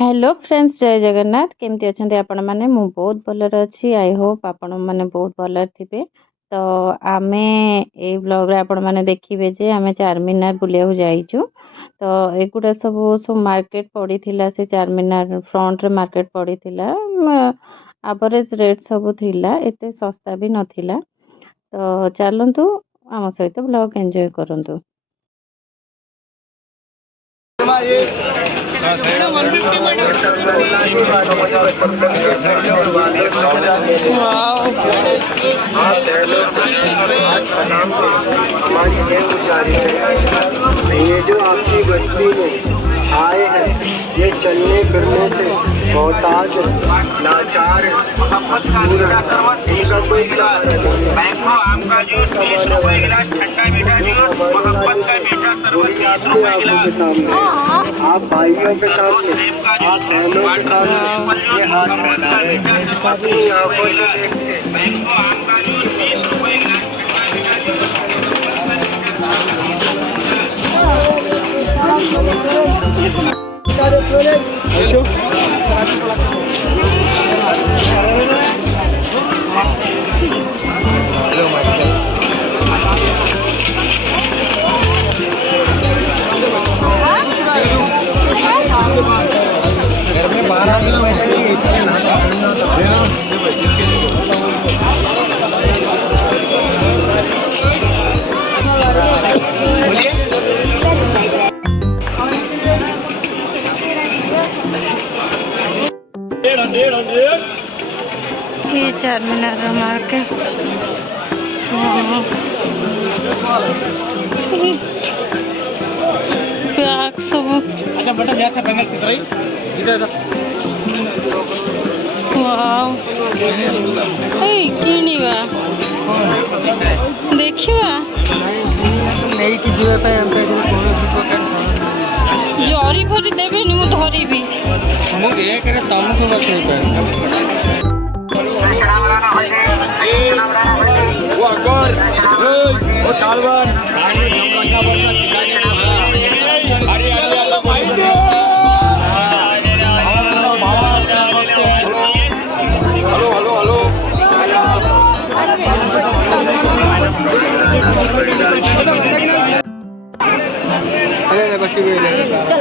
Hello friends, जय जगन्नाथ। केमती अच्छा आपण मैंने बहुत भलर अच्छी। आई होप आपण मैंने बहुत भलर थे। तो आम ये ब्लॉग आपण मैंने देखिए जे आम चारमीनार बुलिया जाइचु। तो एगुड़ा सब सब मार्केट पड़ी से चारमीनार फ्रंट रे मार्केट पड़ी एवरेज रेट सब थिला, एते सस्ता भी नथिला। तो चलतु आम सहित ब्लॉग एंजॉय करंतु। हमारी है गुजारिश है, ये जो आपकी बस्ती में आए हैं, ये चलने फिरने से मोहताज लाचार इनका कोई आपका जो आपके सामने, आप भाइयों के सामने, आप बहनों के सामने ये हाथ फैला है, अपनी आंखों से देखते ये चारमीनार मार्केट बैग सब। अच्छा बेटा मैं से बंगल सिख रही इधर वाओ ए किनिबा देखिबा नहीं कि जीव पे हम पे कोनो प्रकार जरी फरी देबे नि मु धरिबी मु एक रे तमको बचे पे वो अकबर वो तालवान क्या बोलना सिखाने अरे अरे अल्लाह भाई हेलो हेलो हेलो अरे बच्चे चलो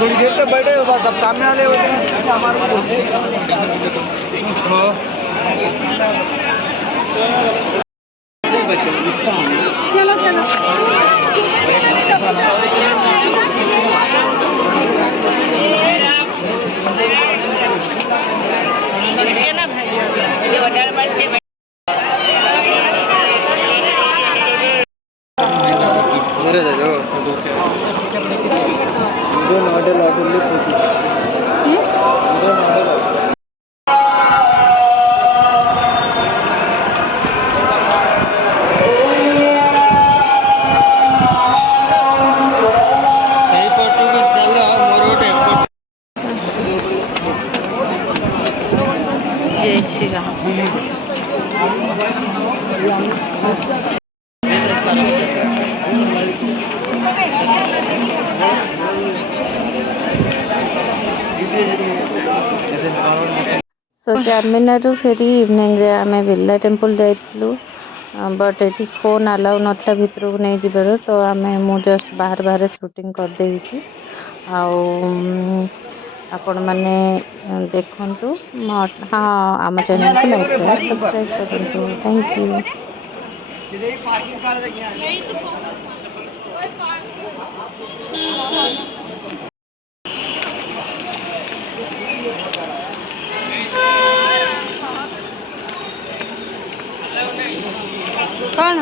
थोड़ी देर तक बैठे हो सब सामने वाले होते हैं हमारे चलो चलो मेरे दे दो मॉडल जय श्री राम। सो चारमीनार फेरी इवनिंग रे आमे बिरला टेम्पल जाइलु, बट ये फोन अलाउ नथला भितर को नहीं जीवार। तो आमे मु जस्ट बाहर बाहर शूटिंग कर देइछि। आपण माने देखंतु। हाँ, आम चैनल को लाइक शेयर सब्सक्राइब करंतु। Thank you. कौन